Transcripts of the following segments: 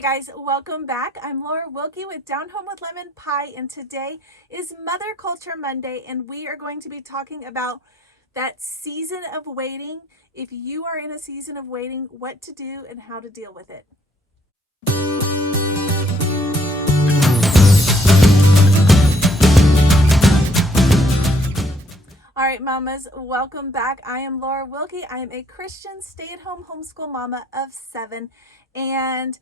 Hey guys, welcome back. I'm Laura Wilkie with Down Home with Lemon Pie, and today is Mother Culture Monday, and we are going to be talking about that season of waiting. If you are in a season of waiting, what to do and how to deal with it. All right, mamas, welcome back. I am Laura Wilkie. I am a Christian stay-at-home homeschool mama of 7, and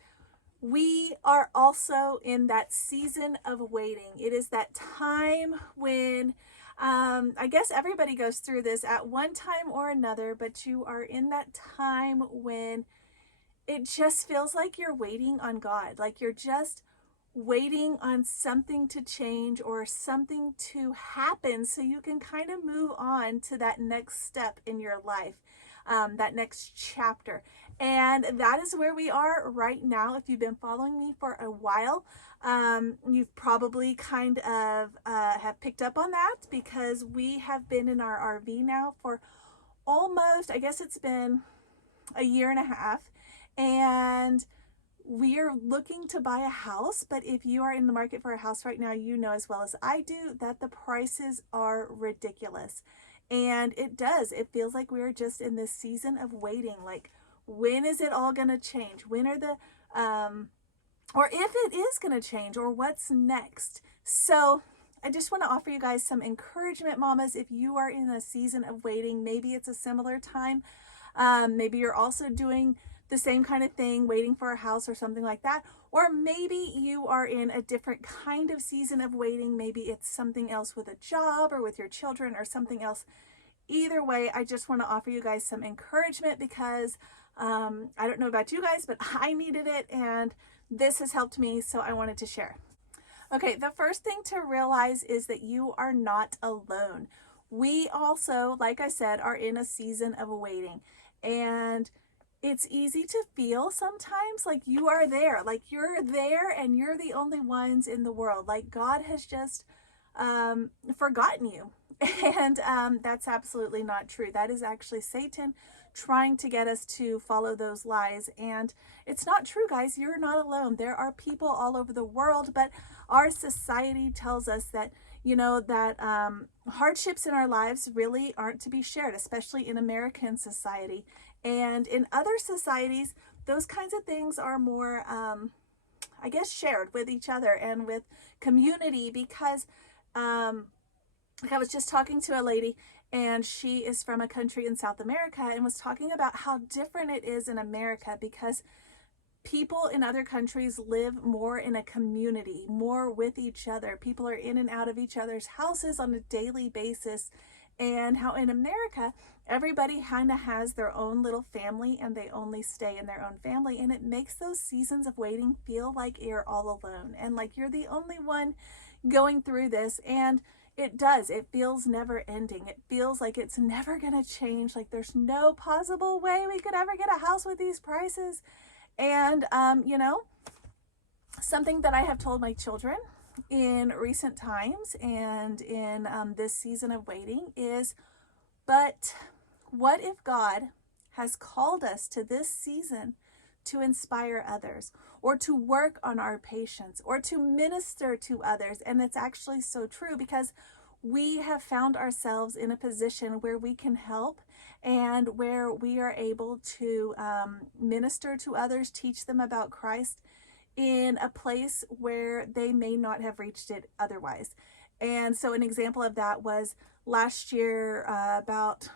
we are also in that season of waiting. It is that time when I guess everybody goes through this at one time or another, but you are in that time when it just feels like you're waiting on God, like you're just waiting on something to change or something to happen so you can kind of move on to that next step in your life, that next chapter. And that is where we are right now. If you've been following me for a while, you've probably kind of have picked up on that because we have been in our RV now for almost, I guess it's been a year and a half. And we are looking to buy a house, but if you are in the market for a house right now, you know as well as I do that the prices are ridiculous. And it feels like we're just in this season of waiting. Like, when is it all going to change? When are or if it is going to change, or what's next? So I just want to offer you guys some encouragement, mamas. If you are in a season of waiting, maybe it's a similar time. Maybe you're also doing the same kind of thing, waiting for a house or something like that. Or maybe you are in a different kind of season of waiting. Maybe it's something else with a job or with your children or something else. Either way, I just want to offer you guys some encouragement because I don't know about you guys, but I needed it and this has helped me, so I wanted to share. Okay, the first thing to realize is that you are not alone. We also, like I said, are in a season of waiting. And it's easy to feel sometimes like you are there, like you're there and you're the only ones in the world. Like God has just forgotten you. And that's absolutely not true. That is actually Satan trying to get us to follow those lies. And it's not true, guys. You're not alone. There are people all over the world, but our society tells us that, that hardships in our lives really aren't to be shared, especially in American society. And in other societies, those kinds of things are more, I guess, shared with each other and with community because I was just talking to a lady and she is from a country in South America and was talking about how different it is in America because people in other countries live more in a community, more with each other. People are in and out of each other's houses on a daily basis. And how in America, everybody kind of has their own little family and they only stay in their own family. And it makes those seasons of waiting feel like you're all alone and like you're the only one going through this. And it does. It feels never ending. It feels like it's never going to change. Like there's no possible way we could ever get a house with these prices. And, something that I have told my children in recent times and in this season of waiting is, but what if God has called us to this season to inspire others or to work on our patience or to minister to others? And it's actually so true because we have found ourselves in a position where we can help and where we are able to minister to others, teach them about Christ in a place where they may not have reached it otherwise. And so an example of that was last year, about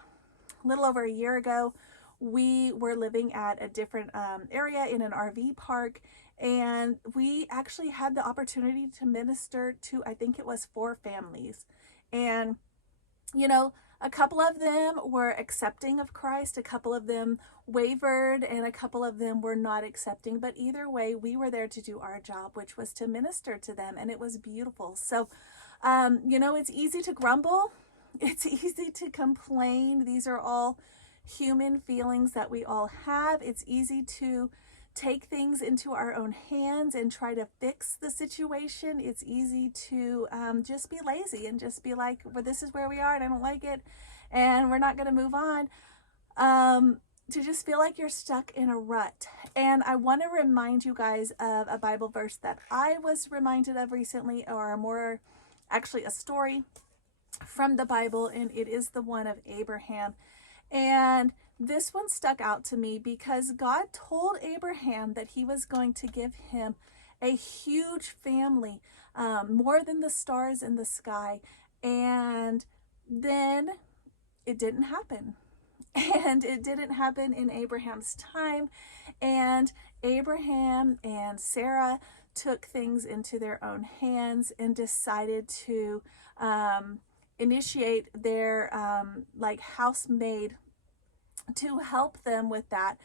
a little over a year ago, we were living at a different area in an RV park, and we actually had the opportunity to minister to, I think it was 4 families. And, a couple of them were accepting of Christ, a couple of them wavered, and a couple of them were not accepting. But either way, we were there to do our job, which was to minister to them, and it was beautiful. So, it's easy to grumble. It's easy to complain. These are all human feelings that we all have. It's easy to take things into our own hands and try to fix the situation. It's easy to just be lazy and just be like, well, this is where we are and I don't like it and we're not going to move on. to just feel like you're stuck in a rut. And I want to remind you guys of a Bible verse that I was reminded of recently, or more actually a story from the Bible, and it is the one of Abraham. And this one stuck out to me because God told Abraham that he was going to give him a huge family, more than the stars in the sky. And then it didn't happen. And it didn't happen in Abraham's time. And Abraham and Sarah took things into their own hands and decided to initiate their like housemaid to help them with that.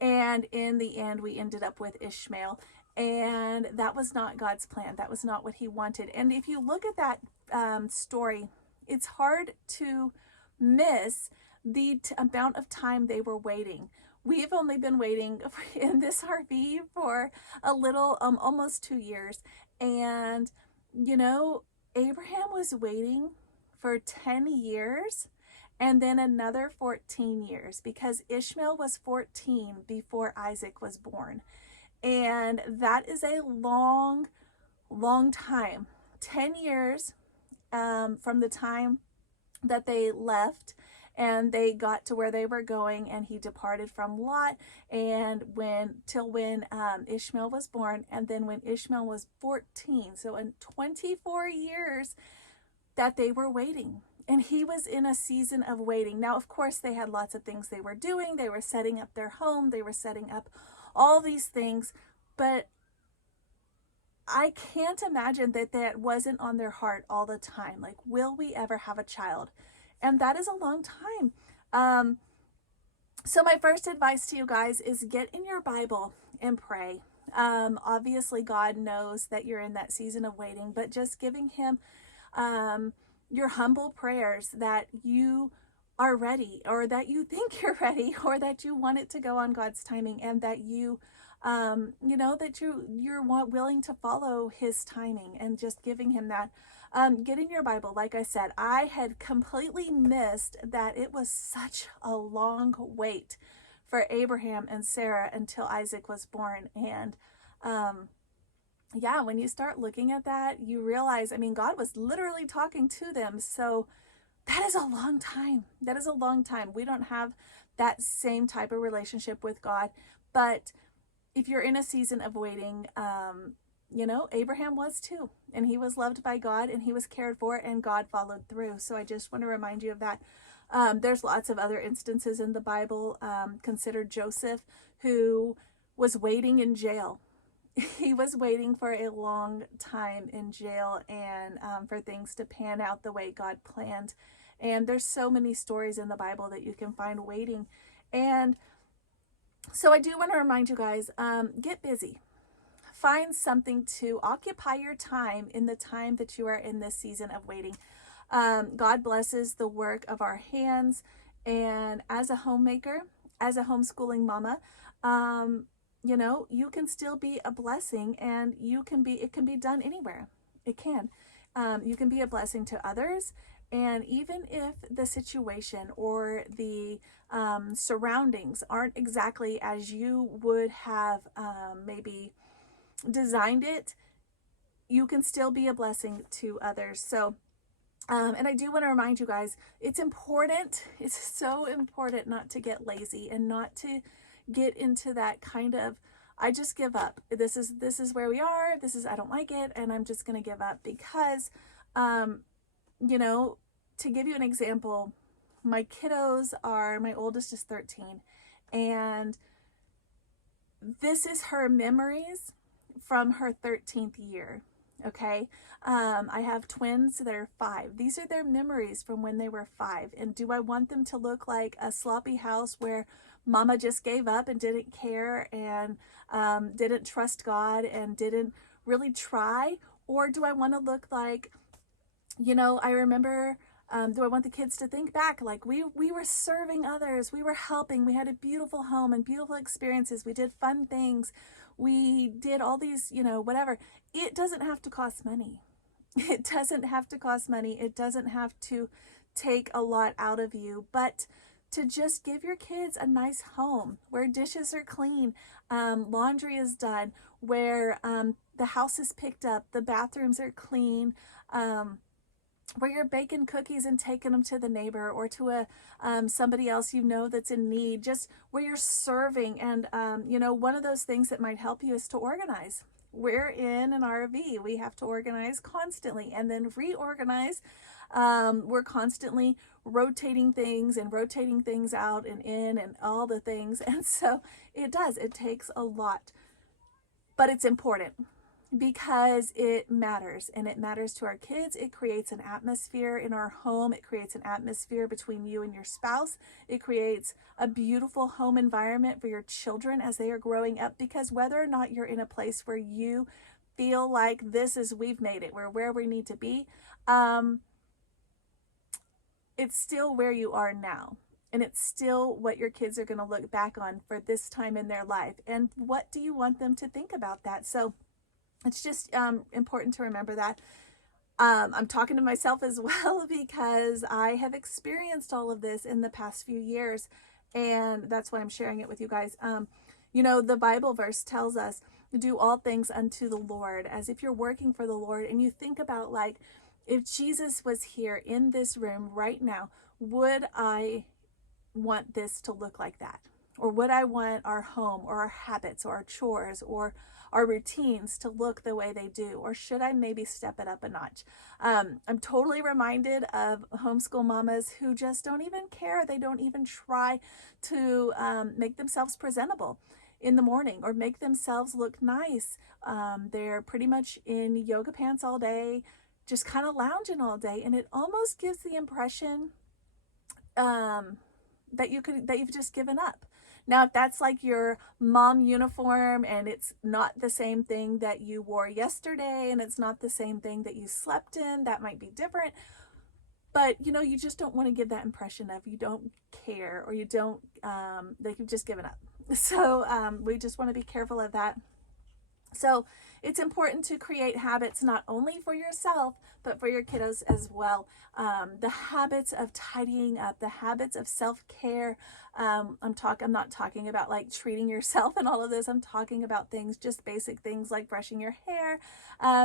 And in the end, we ended up with Ishmael. And that was not God's plan. That was not what he wanted. And if you look at that story, it's hard to miss the amount of time they were waiting. We've only been waiting in this RV for a little, almost 2 years. And, you know, Abraham was waiting for 10 years and then another 14 years because Ishmael was 14 before Isaac was born. And that is a long, long time. 10 years from the time that they left and they got to where they were going, and he departed from Lot, and when Ishmael was born, and then when Ishmael was 14, so in 24 years that they were waiting. And he was in a season of waiting. Now, of course, they had lots of things they were doing. They were setting up their home. They were setting up all these things. But I can't imagine that wasn't on their heart all the time. Like, will we ever have a child? And that is a long time. So my first advice to you guys is get in your Bible and pray. Obviously, God knows that you're in that season of waiting, but just giving him your humble prayers that you are ready, or that you think you're ready, or that you want it to go on God's timing, and that you that you're willing to follow his timing, and just giving him that. Get in your Bible. Like I said, I had completely missed that it was such a long wait for Abraham and Sarah until Isaac was born. And yeah, when you start looking at that, you realize, I mean, God was literally talking to them. So that is a long time. That is a long time. We don't have that same type of relationship with God. But if you're in a season of waiting, Abraham was too. And he was loved by God, and he was cared for, and God followed through. So I just want to remind you of that. There's lots of other instances in the Bible. Consider Joseph, who was waiting in jail. He was waiting for a long time in jail, and for things to pan out the way God planned. And there's so many stories in the Bible that you can find waiting. And so I do want to remind you guys, get busy. Find something to occupy your time in the time that you are in this season of waiting. God blesses the work of our hands. And as a homemaker, as a homeschooling mama, you can still be a blessing, and it can be done anywhere. It can. You can be a blessing to others. And even if the situation or the surroundings aren't exactly as you would have maybe designed it, you can still be a blessing to others. So and I do want to remind you guys, it's so important not to get lazy, and not to get into that kind of, I just give up. This is where we are. I don't like it, and I'm just going to give up. Because to give you an example, my oldest is 13, and this is her memories from her 13th year. Okay. I have twins that are 5. These are their memories from when they were 5. And do I want them to look like a sloppy house where mama just gave up and didn't care, and didn't trust God, and didn't really try? Or do I want to look like, I remember, do I want the kids to think back like we were serving others, we were helping, we had a beautiful home and beautiful experiences, we did fun things, we did all these, whatever. It doesn't have to cost money. It doesn't have to cost money. It doesn't have to take a lot out of you, but to just give your kids a nice home where dishes are clean, laundry is done, where the house is picked up, the bathrooms are clean, where you're baking cookies and taking them to the neighbor or to a somebody else you know that's in need, just where you're serving. And one of those things that might help you is to organize. We're in an RV. We have to organize constantly and then reorganize. We're constantly rotating things and rotating things out and in and all the things. And so it takes a lot, but it's important because it matters, and it matters to our kids. It creates an atmosphere in our home. It creates an atmosphere between you and your spouse. It creates a beautiful home environment for your children as they are growing up, because whether or not you're in a place where you feel like we've made it, we're where we need to be, it's still where you are now. And it's still what your kids are going to look back on for this time in their life. And what do you want them to think about that? So it's just important to remember that. I'm talking to myself as well because I have experienced all of this in the past few years, and that's why I'm sharing it with you guys. The Bible verse tells us, do all things unto the Lord, as if you're working for the Lord. And you think about, like, if Jesus was here in this room right now, would I want this to look like that? Or would I want our home or our habits or our chores or our routines to look the way they do? Or should I maybe step it up a notch? I'm totally reminded of homeschool mamas who just don't even care. They don't even try to make themselves presentable in the morning or make themselves look nice. They're pretty much in yoga pants all day, just kind of lounging all day. And it almost gives the impression that you've just given up. Now, if that's like your mom uniform and it's not the same thing that you wore yesterday and it's not the same thing that you slept in, that might be different. But, you just don't want to give that impression of you don't care, or you don't, like you've just given up. So we just want to be careful of that. So it's important to create habits not only for yourself, but for your kiddos as well. The habits of tidying up, the habits of self-care. I'm not talking about like treating yourself and all of this. I'm talking about things, just basic things like brushing your hair,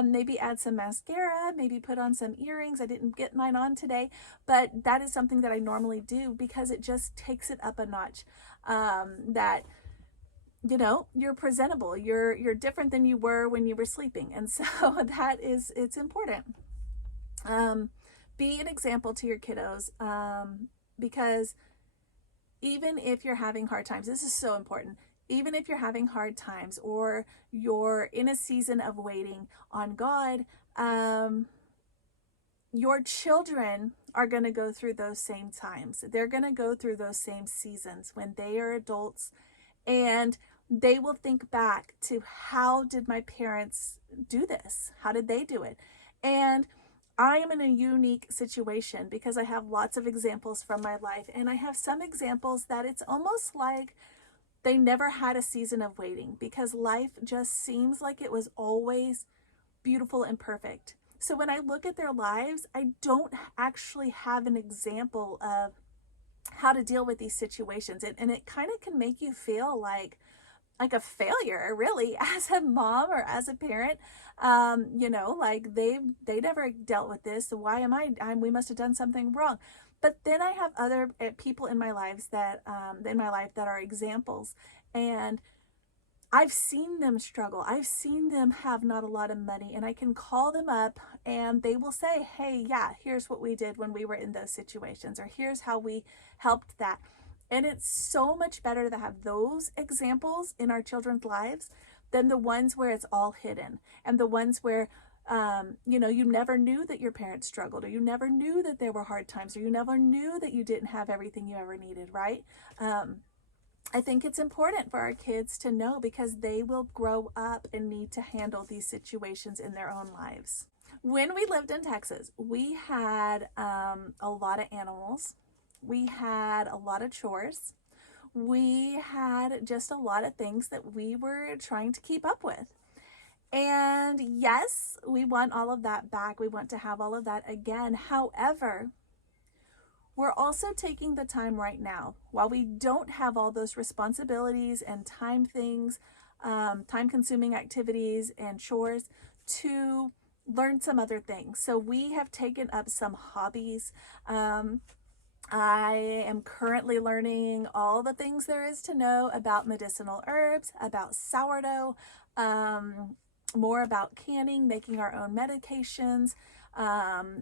maybe add some mascara, maybe put on some earrings. I didn't get mine on today, but that is something that I normally do because it just takes it up a notch. You're presentable, you're different than you were when you were sleeping. And so it's important. Be an example to your kiddos, because even if you're having hard times, this is so important. Even if you're having hard times or you're in a season of waiting on God, your children are going to go through those same times. They're going to go through those same seasons when they are adults, and they will think back to, how did my parents do this? How did they do it? And I am in a unique situation because I have lots of examples from my life, and I have some examples that it's almost like they never had a season of waiting because life just seems like it was always beautiful and perfect. So when I look at their lives, I don't actually have an example of how to deal with these situations. And it kind of can make you feel like a failure, really, as a mom or as a parent. Like they never dealt with this. So why am we must have done something wrong. But then I have other people in my life that are examples, and I've seen them struggle. I've seen them have not a lot of money, and I can call them up and they will say, hey, yeah, here's what we did when we were in those situations, or here's how we helped that. And it's so much better to have those examples in our children's lives than the ones where it's all hidden, and the ones where, you never knew that your parents struggled, or you never knew that there were hard times, or you never knew that you didn't have everything you ever needed, right? I think it's important for our kids to know, because they will grow up and need to handle these situations in their own lives. When we lived in Texas, we had a lot of animals. We had a lot of chores. We had just a lot of things that we were trying to keep up with. And yes, we want all of that back. We want to have all of that again. However, we're also taking the time right now, while we don't have all those responsibilities and time things, time consuming activities and chores, to learn some other things. So we have taken up some hobbies. I am currently learning all the things there is to know about medicinal herbs, about sourdough, more about canning, making our own medications,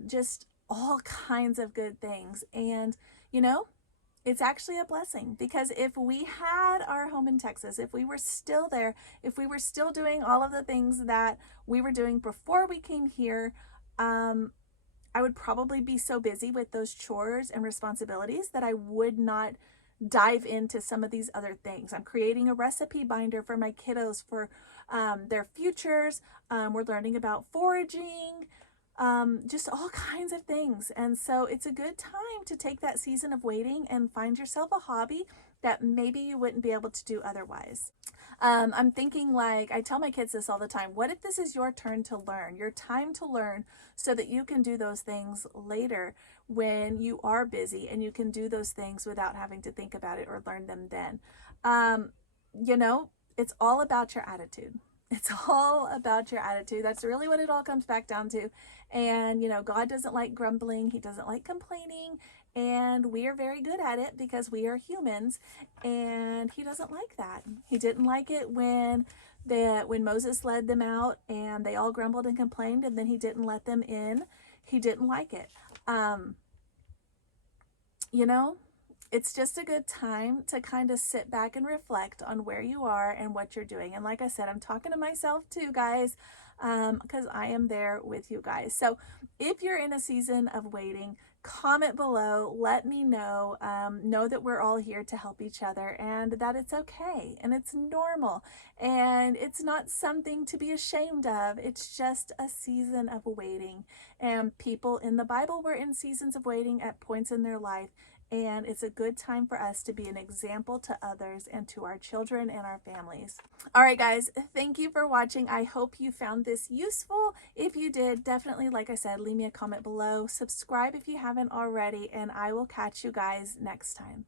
just all kinds of good things. And, you know, it's actually a blessing, because if we had our home in Texas, if we were still there, if we were still doing all of the things that we were doing before we came here, I would probably be so busy with those chores and responsibilities that I would not dive into some of these other things. I'm creating a recipe binder for my kiddos for their futures. We're learning about foraging, just all kinds of things. And so it's a good time to take that season of waiting and find yourself a hobby that maybe you wouldn't be able to do otherwise. I'm thinking, like, I tell my kids this all the time: what if this is your turn to learn, your time to learn, so that you can do those things later when you are busy, and you can do those things without having to think about it or learn them then. You know, it's all about your attitude. It's all about your attitude. That's really what it all comes back down to. And, you know, God doesn't like grumbling. He doesn't like complaining. And we are very good at it because we are humans. And he doesn't like that. He didn't like it when Moses led them out and they all grumbled and complained, and then he didn't let them in. He didn't like it. You know, it's just a good time to kind of sit back and reflect on where you are and what you're doing. And like I said, I'm talking to myself too, guys, because I am there with you guys. So if you're in a season of waiting, comment below, let me know. Know that we're all here to help each other, and that it's okay and it's normal and it's not something to be ashamed of. It's just a season of waiting. And people in the Bible were in seasons of waiting at points in their life. And it's a good time for us to be an example to others and to our children and our families. All right, guys, thank you for watching. I hope you found this useful. If you did, definitely, like I said, leave me a comment below. Subscribe if you haven't already, and I will catch you guys next time.